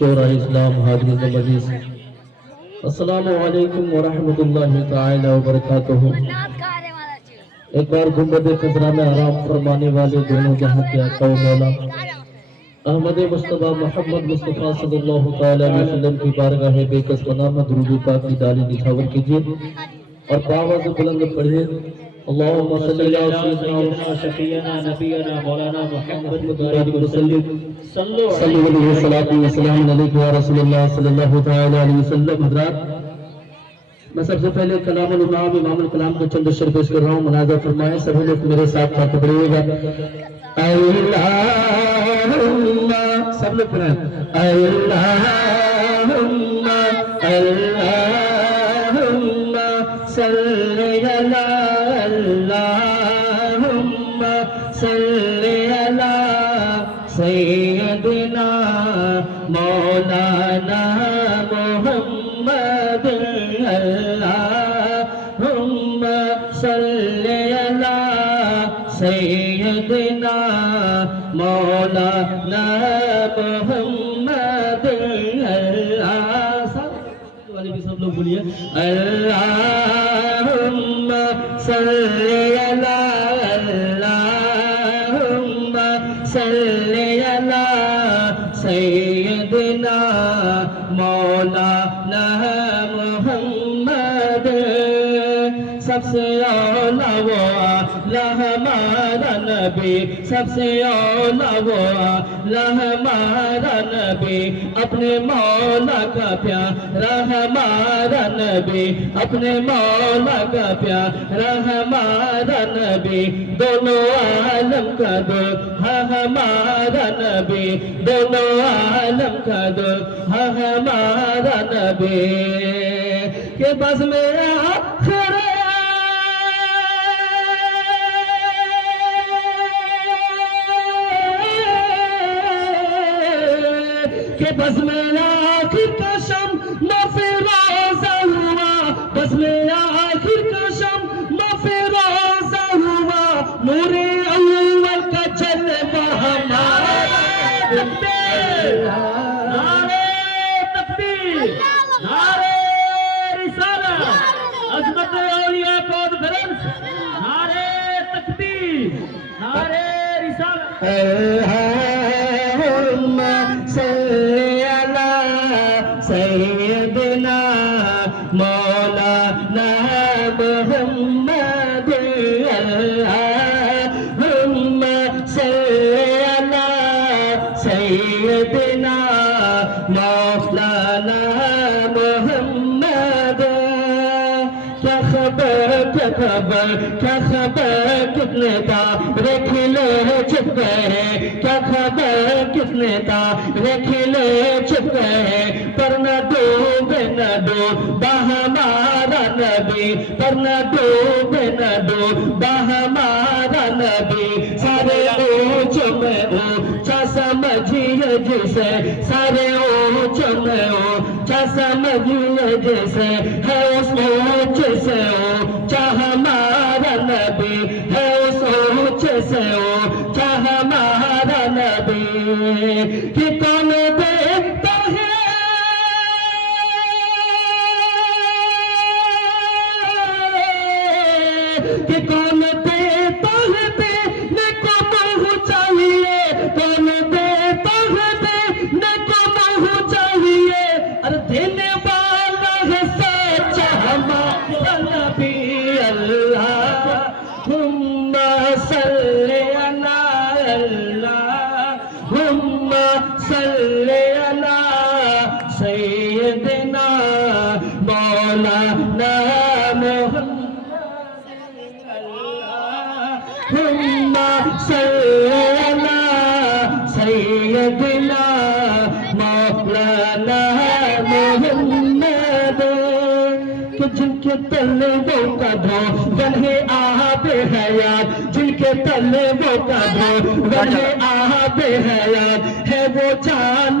شورا اسلام حاضرین مجلس، السلام علیکم ورحمۃ اللہ تعالی وبرکاتہ۔ ایک بار گنبد خضرا میں آرام فرمانے والے دونوں جہاں کے آقا و مولا احمد مصطفیٰ محمد مصطفیٰ صلی اللہ تعالی علیہ وسلم کی بارگاہ بے کس بنامہ درود پاک کی ڈالی نچھاور کیجیے اور باواز بلند پڑھیے، اللہم صلی اللہ سیدنا شفیعنا نبینا مولانا محمد مبارک وسلم صلی اللہ علیہ وسلم علیہ رسول اللہ صلی اللہ تعالی علیہ وسلم۔ حضرات، میں سب سے پہلے کلام الامام امام الکلام کو چند اشعار پیش کر رہا ہوں، مناظر فرمائیں، سبھی لوگ میرے ساتھ ساتھ پڑھیے گا۔ اللہم، سب لوگ پڑھیں، اللہم اللہم صلی علی، اللہم صلی علی سیدنا مولانا محمد، اللہم صلی علی سیدنا مولانا محمد، سب لوگ بولیے، اللہم صلی علی، اللہم صلی علی سیدنا مولانا محمد۔ سب سے اولا وہ اعلیٰ ہمارا نبی، سب سے اولا وہ اعلیٰ ہمارا نبی، اپنے مولا کا پیارا ہمارا نبی، اپنے مولا کا پیارا ہمارا نبی، دونوں عالم کا دولہا ہمارا نبی، دونوں عالم کا دولہا ہمارا نبی، کہ بس میرا کہ بس میرا آخر کا شم مفروضہ ہوا، بس میرا آخر کا شم مفروضہ ہوا، نور اول کا جلوہ ہمارا، نعرہ تکبیر، نعرہ رسالت، عظمت اولیاء کانفرنس، نعرہ تکبیر، نعرہ رسالت۔ صلی علی سیدنا مولانا محمد، اللہم صلی علی سیدنا مولانا محمد۔ کیا خبر کیا خبر کیا خبر کتنے تارے کھلے چھپ گئے، کیا خبر کتنے تارے کھلے چھپ گئے، پر نہ ڈوبے نہ ڈوبا ہمارا نبی، پر نہ ڈوبے نہ ڈوبا ہمارا نبی، سارے اونچوں میں اونچا سمجھیے جسے، سارے اونچوں میں اونچا سمجھیے جسے، ہے اس اونچے سے اونچا ہمارا نبی، ہے اس اونچے سے اونچا ہمارا نبی، کہ کون دیکھتا ہے کہ کون دیتا ہے دینے کو منہ چاہیے، کون دیتا ہے دینے کو منہ چاہیے، اور دینے والا ہے سچا ہمارا نبی، اللہم صلی علی، اللہم صلی علی سیدنا مولانا محمد، اللہم صلی علی سیدنا مولانا محمد، کہ جن کے طلبوں کا دھوگن ہے آب حیات، جن کے طلبوں کا دھوگن ہے آب حیات، ہے وہ جان